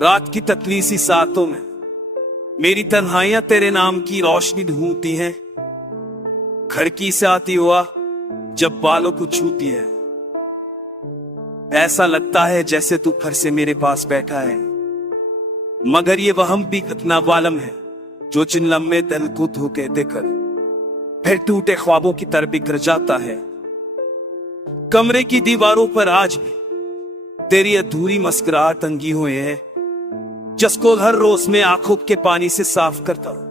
रात की तकली सी सातों में मेरी तन्हाइयां तेरे नाम की रोशनी ढूंढती हैं। खिड़की से आती हुआ जब बालों को छूती है, ऐसा लगता है जैसे तू फिर से मेरे पास बैठा है। मगर ये वहम भी कितना वालम है जो जिन लम्हे दिल को धोखे देकर फिर टूटे ख्वाबों की तरह बिखर जाता है। कमरे की दीवारों पर आज भी तेरी अधूरी मुस्कुराहट तंगी हुए है, जिसको हर रोज में आंखों के पानी से साफ करता हूं,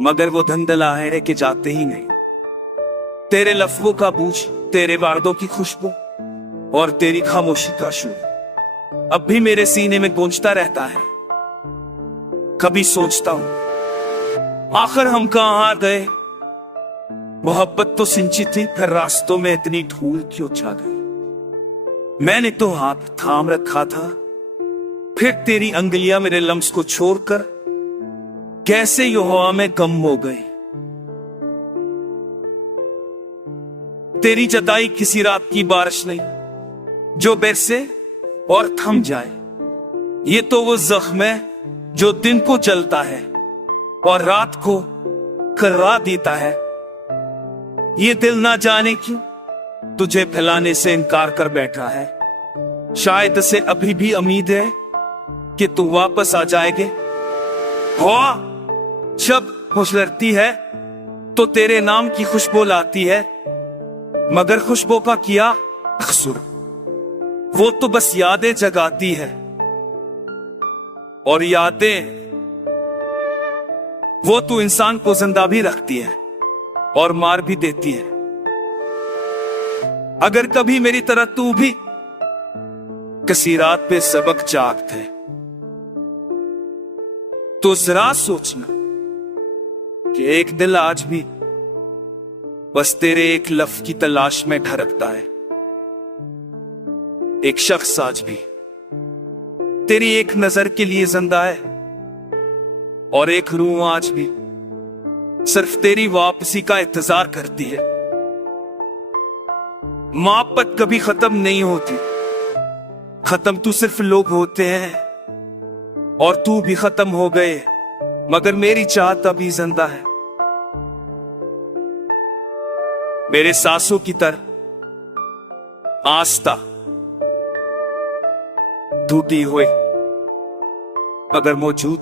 मगर वो धंधला के जाते ही नहीं। तेरे लफ्जों का बूझ, तेरे वादों की खुशबू और तेरी खामोशी का शोर अब भी मेरे सीने में गूंजता रहता है। कभी सोचता हूं आखिर हम कहां आ गए। मोहब्बत तो सिंची थी, फिर रास्तों में इतनी धूल क्यों छा गई। मैंने तो हाथ थाम रखा था, फिर तेरी अंगुलियां मेरे लम्स को छोड़कर कैसे यो हवा में कम हो गई। तेरी जताई किसी रात की बारिश नहीं जो बरसे और थम जाए। ये तो वो जख्म है जो दिन को जलता है और रात को करवा देता है। ये दिल ना जाने क्यों तुझे फैलाने से इनकार कर बैठा है। शायद से अभी भी उम्मीद है कि तू वापस आ जाएगे। हवा जब खुशलरती है तो तेरे नाम की खुशबू लाती है, मगर खुशबू का किया कसूर, वो तो बस यादें जगाती है। और यादें वो तो इंसान को जिंदा भी रखती है और मार भी देती है। अगर कभी मेरी तरह तू भी किसी रात पे सबक जागते तो जरा सोचना कि एक दिल आज भी बस तेरे एक लफ्ज की तलाश में ठरकता है। एक शख्स आज भी तेरी एक नजर के लिए जिंदा है और एक रूह आज भी सिर्फ तेरी वापसी का इंतजार करती है। मोहब्बत कभी खत्म नहीं होती, खत्म तो सिर्फ लोग होते हैं। और तू भी खत्म हो गए, मगर मेरी चाहत अभी जिंदा है। मेरे सांसों की तरह आस्था टूटी हुई मगर मौजूद।